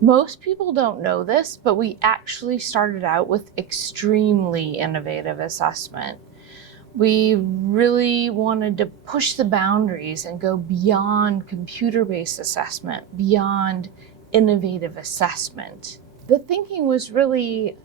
Most people don't know this, but we actually started out with extremely innovative assessment. We really wanted to push the boundaries and go beyond computer-based assessment, beyond innovative assessment. The thinking was really,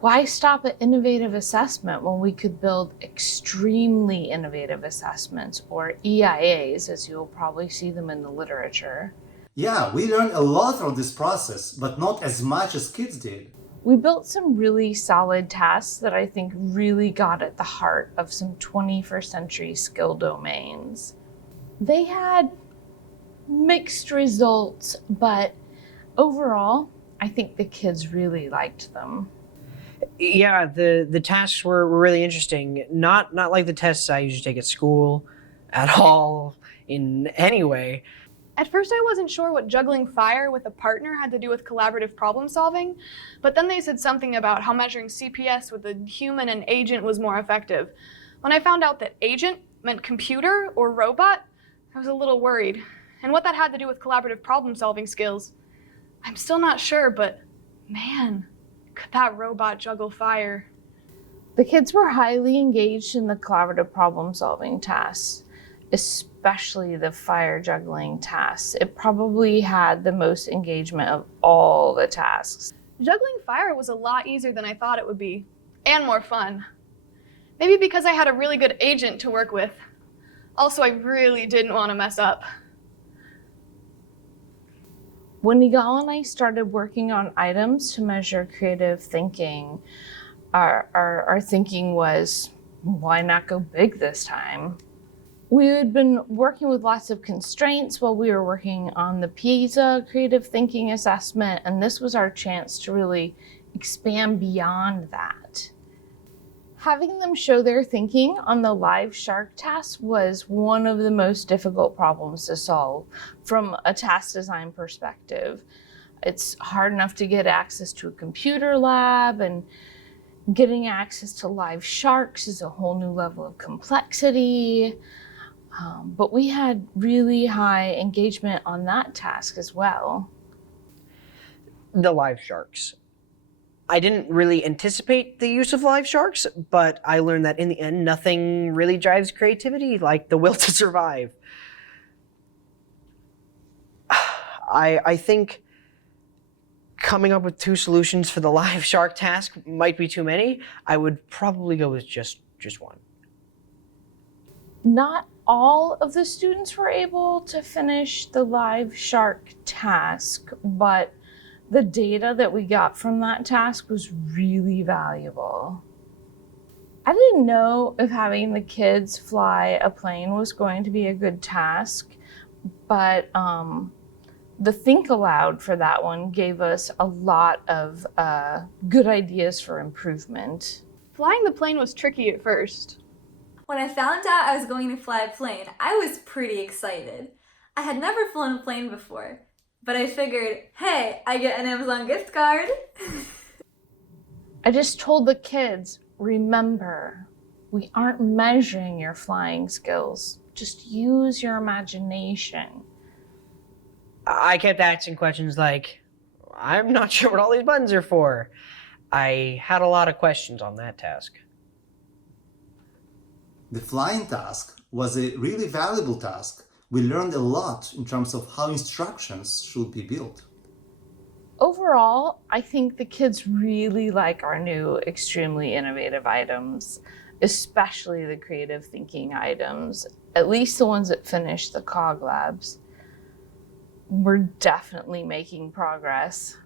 why stop at innovative assessment when we could build extremely innovative assessments, or EIAs, as you'll probably see them in the literature. Yeah, we learned a lot from this process, but not as much as kids did. We built some really solid tasks that I think really got at the heart of some 21st century skill domains. They had mixed results, but overall, I think the kids really liked them. Yeah, the tasks were really interesting. Not like the tests I usually take at school at all in any way. At first I wasn't sure what juggling fire with a partner had to do with collaborative problem solving, but then they said something about how measuring CPS with a human and agent was more effective. When I found out that agent meant computer or robot, I was a little worried. And what that had to do with collaborative problem solving skills, I'm still not sure, but man, could that robot juggle fire. The kids were highly engaged in the collaborative problem solving tasks, especially the fire juggling tasks. It probably had the most engagement of all the tasks. Juggling fire was a lot easier than I thought it would be, and more fun. Maybe because I had a really good agent to work with. Also, I really didn't want to mess up. When Nigal and I started working on items to measure creative thinking, our thinking was, why not go big this time? We had been working with lots of constraints while we were working on the PISA creative thinking assessment, and this was our chance to really expand beyond that. Having them show their thinking on the live shark task was one of the most difficult problems to solve from a task design perspective. It's hard enough to get access to a computer lab, and getting access to live sharks is a whole new level of complexity. But we had really high engagement on that task as well. The live sharks. I didn't really anticipate the use of live sharks, but I learned that in the end, nothing really drives creativity like the will to survive. I think coming up with 2 solutions for the live shark task might be too many. I would probably go with just one. Not all of the students were able to finish the live shark task, but the data that we got from that task was really valuable. I didn't know if having the kids fly a plane was going to be a good task, but the Think Aloud for that one gave us a lot of good ideas for improvement. Flying the plane was tricky at first. When I found out I was going to fly a plane, I was pretty excited. I had never flown a plane before, but I figured, hey, I get an Amazon gift card. I just told the kids, remember, we aren't measuring your flying skills. Just use your imagination. I kept asking questions like, I'm not sure what all these buttons are for. I had a lot of questions on that task. The flying task was a really valuable task. We learned a lot in terms of how instructions should be built. Overall, I think the kids really like our new extremely innovative items, especially the creative thinking items, at least the ones that finish the COG labs. We're definitely making progress.